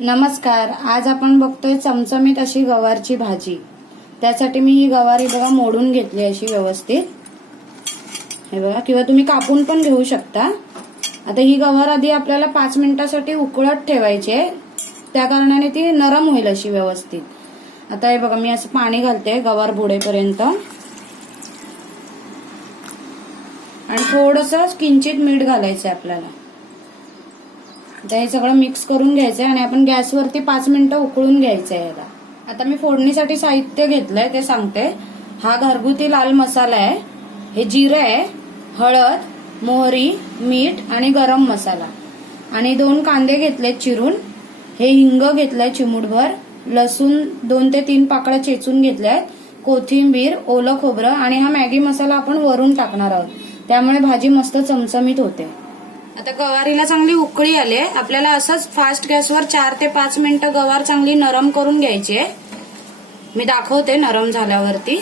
नमस्कार. आज आपण बघतोय चमचमीत अशी गवारची भाजी. त्यासाठी मी ही गवारी बघा मोडून घेतली अशी व्यवस्थित. हे बघा, किंवा तुम्ही कापून पण घेऊ शकता. आता ही गवार आधी आपल्याला 5 मिनिटासाठी उकळत ठेवायची आहे, त्या कारणाने ती नरम होईल अशी व्यवस्थित. आता हे बघा, मी असं पाणी घालते गवार बुडेपर्यंत आणि थोडंसं किंचित मीठ घालायचंय आपल्याला. आता हे सगळं मिक्स करून घ्यायचंय आणि आपण गॅसवरती 5 मिनिटं उकळून घ्यायचंय याला. आता मी फोडणीसाठी साहित्य घेतलंय ते सांगते. हा घरगुती लाल मसाला आहे, हे जिरं आहे, हळद, मोहरी, मीठ आणि गरम मसाला आणि 2 कांदे घेतलेत चिरून, हे हिंग घेतलंय चिमूटभर, लसूण 2 ते 3 पाकळ्या चेचून घेतल्यात, कोथिंबीर, ओलं खोबरं आणि हा मॅगी मसाला आपण वरून टाकणार आहोत, त्यामुळे भाजी मस्त चमचमीत होते. आता गवारीला चांगली उकळी आली. आपल्याला असंच फास्ट गॅसवर 4 ते 5 मिनिटं गवार चांगली नरम करून घ्यायची आहे. मी दाखवते नरम झाल्यावरती.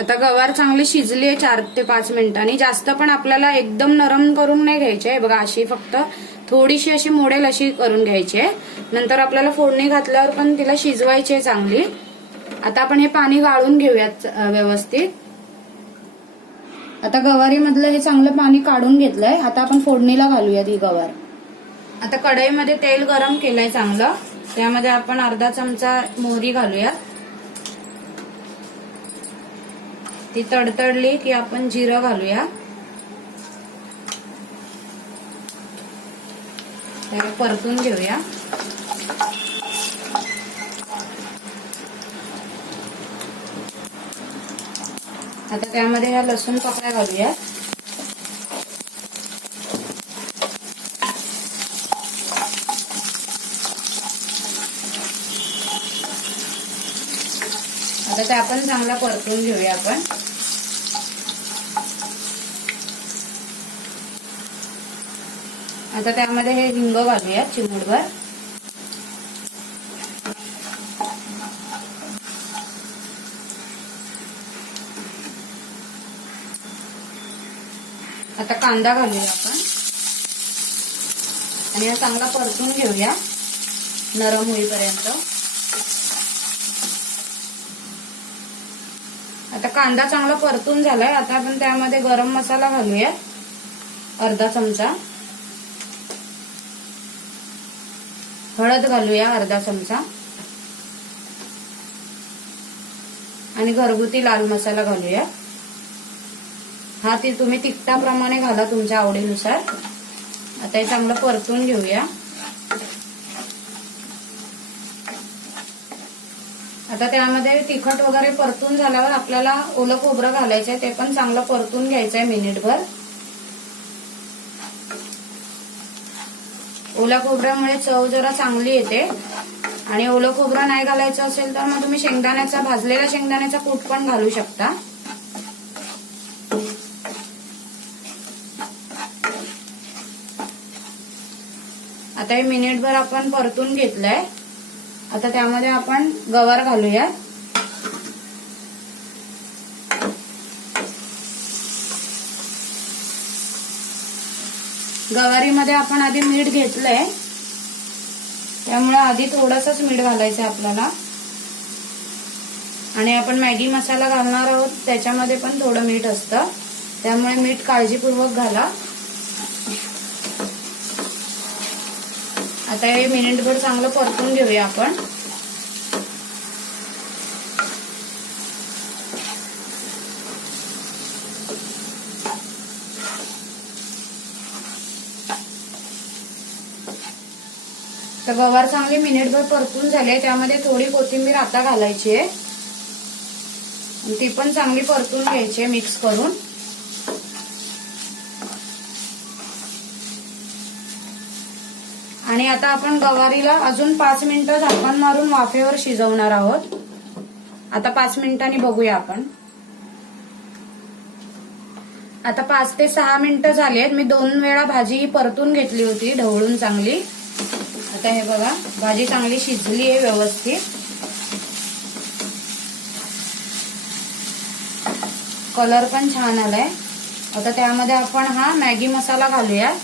आता गवार चांगली शिजली आहे 4 ते 5 मिनिटांनी. जास्त पण आपल्याला एकदम नरम करून नाही घ्यायची आहे बघा, अशी फक्त थोडीशी अशी मोडेल अशी करून घ्यायची आहे. नंतर आपल्याला फोडणी घातल्यावर पण तिला शिजवायची आहे चांगली. आता आपण हे पाणी गाळून घेऊयात व्यवस्थित. आता गवारी मधलं हे चांगलं पाणी काढून घेतलंय. आता आपण फोडणीला घालूयात ही गवार. आता कढईमध्ये तेल गरम केलंय चांगलं, त्यामध्ये आपण अर्धा चमचा मोहरी घालूया. ती तडतडली की आपण जिरं घालूया. परतून घेऊया. आता त्यामध्ये ह्या लसूण पाकळ्या घालूया. आता ते आपण चांगला परतून घेऊया आपण. आता त्यामध्ये हे हिंग घालूया चिमूटभर. आता कांदा घालूया आपण आणि हा चांगला परतून घेऊया नरम होईपर्यंत. आता कांदा चांगला परतून झालाय. आता आपण त्यामध्ये गरम मसाला घालूया अर्धा चमचा, हळद घालूया अर्धा चमचा आणि घरगुती लाल मसाला घालूया. हा ती तुम्ही तिखटाप्रमाणे घाला तुमच्या आवडीनुसार. आता हे चांगलं परतून घेऊया. आता त्यामध्ये तिखट वगैरे परतून झाल्यावर आपल्याला ओलं खोबरं घालायचंय, ते पण चांगलं परतून घ्यायचंय मिनिटभर. ओल्या खोबऱ्यामुळे चव जरा चांगली येते आणि ओलं खोबरं नाही घालायचं असेल तर मग तुम्ही शेंगदाण्याचा, भाजलेल्या शेंगदाण्याचा कूट पण घालू शकता. आता हे मिनिटभर आपण परतून घेतलंय. आता त्यामध्ये आपण गवार घालूया. गवारीमध्ये आपण आधी मीठ घेतलंय, त्यामुळे आधी थोडंसंच मीठ घालायचंय आपल्याला. आणि आपण मॅगी मसाला घालणार आहोत, त्याच्यामध्ये पण थोडं मीठ असतं, त्यामुळे मीठ काळजीपूर्वक घाला. आता हे मिनिटभर चांगलं परतून घेऊया आपण. तर गवार चांगली मिनिटभर परतून झाले. त्यामध्ये थोडी कोथिंबीर आता घालायची आहे, ती पण चांगली परतून घ्यायची आहे मिक्स करून. आणि आता आपण गवारीला अजून 5 मिनिटं झाकण मारून वाफेवर शिजवणार आहोत. आता 5 मिनिटांनी बघूया आपण. आता 5 ते 6 मिनिटं झालेत. मी 2 वेळा भाजी परतून घेतली होती ढवळून चांगली. आता हे बघा, भाजी चांगली शिजली आहे व्यवस्थित. कलर पण छान आलाय. आता त्यामध्ये आपण हा मॅगी मसाला घालूया.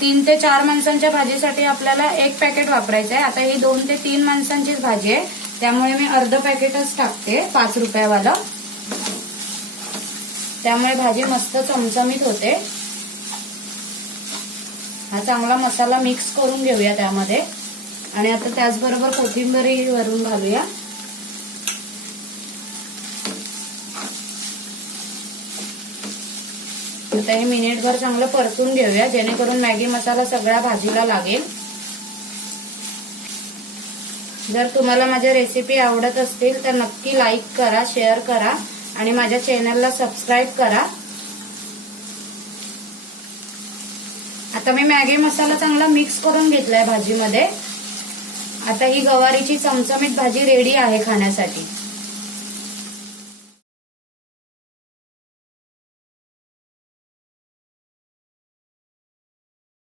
3 ते 4 माणसांच्या भाजीसाठी आपल्याला 1 पॅकेट वापरायचं आहे. आता ही 2 ते 3 माणसांचीच भाजी आहे, त्यामुळे मी अर्ध पॅकेटच टाकते 5 रुपयावाला. त्यामुळे भाजी मस्त चमचमीत होते. हा चांगला मसाला मिक्स करून घेऊया त्यामध्ये. आणि आता त्याचबरोबर कोथिंबीर वरून घालूया. आता हे मिनिटभर चांगलं परतून घेऊया, जेणेकरून मॅगी मसाला सगळ्या भाजीला लागेल. जर तुम्हाला माझ्या रेसिपी आवडत असतील तर नक्की लाईक करा, शेअर करा आणि माझ्या चॅनलला सबस्क्राईब करा. आता मी मॅगी मसाला चांगला मिक्स करून घेतलाय भाजीमध्ये. आता ही गवारीची चमचमीत भाजी रेडी आहे खाण्यासाठी.